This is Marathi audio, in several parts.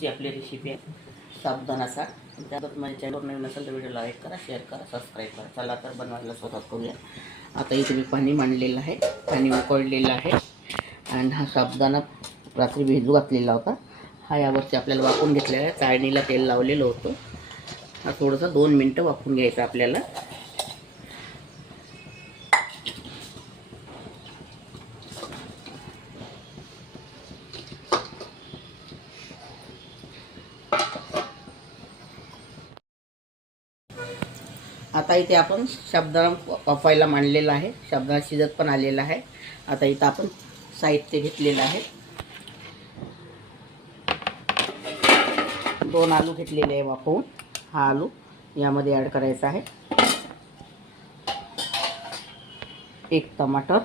आजची आपली रेसिपी आहे साबुदाणाचा। त्याबद्दल माझ्या चॅनलवर नवीन असेल तर व्हिडिओ लाईक करा, शेअर करा, सबस्क्राईब करा। चला तर बनवायला सुरुवात करूया। आता इथे मी पाणी मांडलेलं आहे, पाणी उकळलेलं आहे आणि हा साबुदाणा रात्री भिजू घातलेला होता। हा यावरती आपल्याला वाफवून घेतलेला आहे। चाळणीला तेल लावलेलं होतं। हा थोडंसं 2 मिनिटं वाफवून घ्यायचं आपल्याला। आता इथे आपण साबुदाणा वाफायला मांडलेला आहे। साबुदाणा शिजत पण आलेला आहे। आता इथं आपण साहित्य घेतलेलं आहे। 2 आलू घेतलेले आहे वाफवून। हा आलू यामध्ये ॲड करायचा आहे। 1 टमाटर,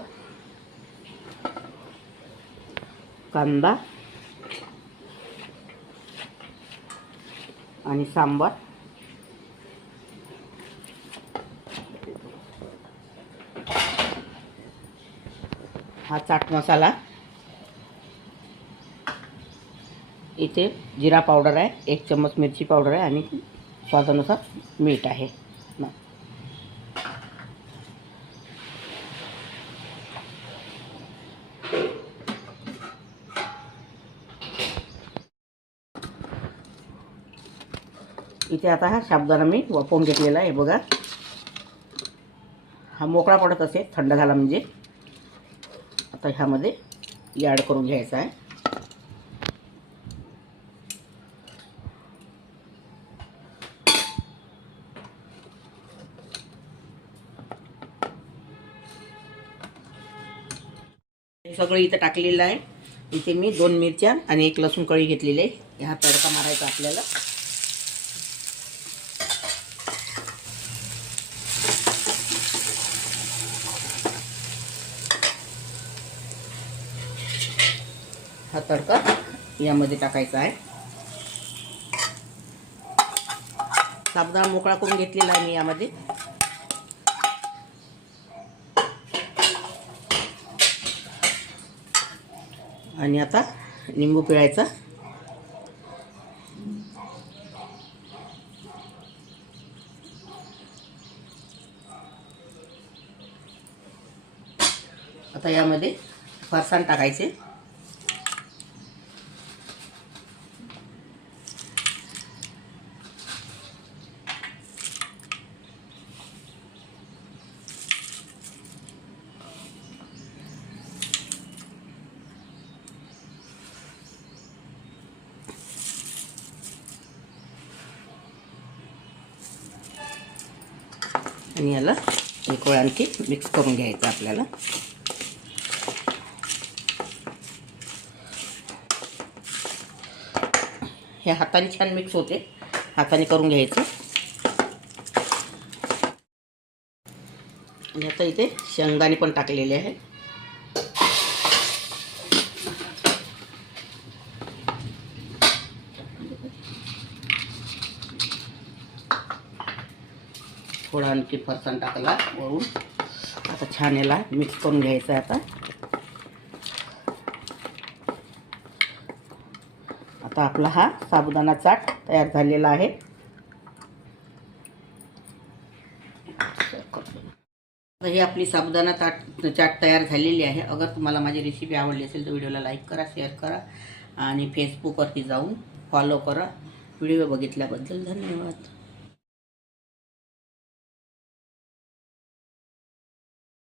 कांदा आणि सांबार, हा चाट मसाला, इथे जिरा पावडर आहे, 1 चम्मच मिरची पावडर आहे आणि स्वादानुसार मीठ आहे। इथे आता हा साबुदाणा मी वाफवून घेतलेला आहे। बघा, हा मोकळा पडत असेल थंड झाला म्हणजे। आता ह्यामध्ये ॲड करून घ्यायचा आहे। हे सगळं इथं टाकलेलं आहे। इथे मी 2 मिरच्या आणि 1 लसूण कळी घेतलेली आहे। हा तडका मारायचा आपल्याला। हा तडका यामध्ये टाकायचा आहे। साबुदाणा मोकळा करून घेतलेला आहे मी यामध्ये। आणि आता लिंबू पिळायचा। आता यामध्ये फरसाण टाकायचे। आणि याला एक वेळ आणखी मिक्स करून घ्यायचं आपल्याला। हे हाताने छान मिक्स होते, हाताने करून घ्यायचं। आणि आता इथे शेंगदाणे पण टाकलेले आहे। थोडा आणखी फरसाण टाकला वरून। आता छान याला मिक्स करून घ्यायचं आहे। आता आपला हा साबुदाणा चाट तयार झालेला आहे। तर ही आपली साबुदाणा चाट तयार झालेली आहे। अगर तुम्हाला माझी रेसिपी आवडली असेल तर व्हिडिओला लाईक करा, शेअर करा आणि फेसबुकवरती जाऊन फॉलो करा। व्हिडिओ बघितल्याबद्दल धन्यवाद।